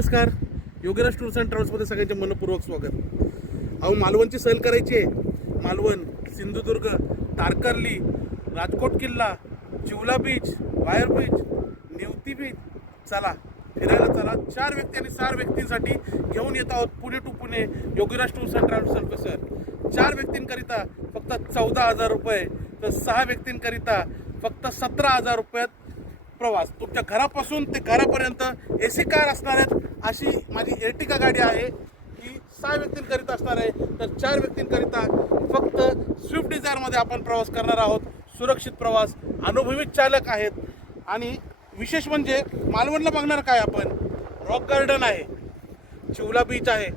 नमस्कार. Yogesh tours and ट्रॅव्हल्समध्ये सगळ्यांचे मनपूर्वक स्वागत. मालवणची सहल करायची आहे. मालवण, सिंधुदुर्ग, तारकर्ली, राजकोट किल्ला, Chivla beach, wire beach, Nivati beach. चला फिरायला चला. 4 व्यक्ती आणि 4 व्यक्तींसाठी घेऊन येत आहोत Pune to Pune Yogesh tours and travels service. 4 व्यक्तींकरिता फक्त 14,000 रुपये, तर 6 व्यक्तींकरिता फक्त 17,000 रुपयात प्रवास. तुमच्या घरापासून ते घरापर्यंत AC कार असणार आहेत अशी माझी एर्टिगा गाडी आहे. ही 6 व्यक्तींकरिता असणार आहे, तर 4 व्यक्तींकरिता फक्त स्विफ्ट डिझायरमध्ये आपण प्रवास करणार आहोत. सुरक्षित प्रवास, अनुभवी चालक आहेत. आणि विशेष म्हणजे मालवणला बघणार काय आपण, रॉक गार्डन आहे, चिवला बीच आहे,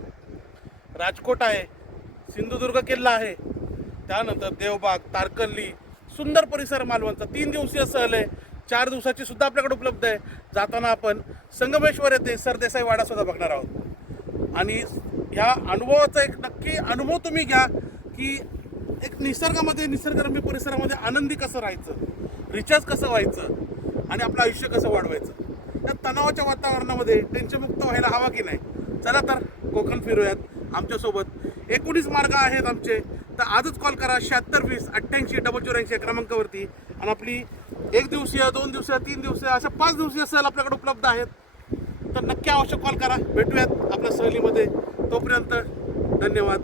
राजकोट आहे, सिंधुदुर्ग किल्ला आहे, त्यानंतर देवबाग, तारकर्ली, सुंदर परिसर मालवणचा. 3 दिवसीय सहल आहे. 4 दिवसाची सुद्धा आपल्याकडे उपलब्ध आहे. जाताना आपण संगमेश्वर येथे सरदेसाई वाडा सुद्धा बघणार आहोत. आणि ह्या अनुभवाचा एक नक्की अनुभव तुम्ही घ्या की एक निसर्गरम्य परिसरामध्ये आनंदी कसं राहायचं, रिचार्ज कसं व्हायचं आणि आपलं आयुष्य कसं वाढवायचं. या तणावाच्या वातावरणामध्ये टेन्शनमुक्त व्हायला हवा की नाही. चला तर कोकण फिरूयात आमच्यासोबत. 19 मार्ग आहेत आमचे. तर आजच कॉल करा 7620 88 0080 या क्रमांकावरती. आणि आपली 1 दिवसीय, 2 दिवसीय, 3 दिवसीय अशा 5 दिवसीय सहल आपल्याकडे उपलब्ध आहेत. तर नक्की आवश्यक कॉल करा. भेटूयात आपल्या सहलीमध्ये. तोपर्यंत धन्यवाद.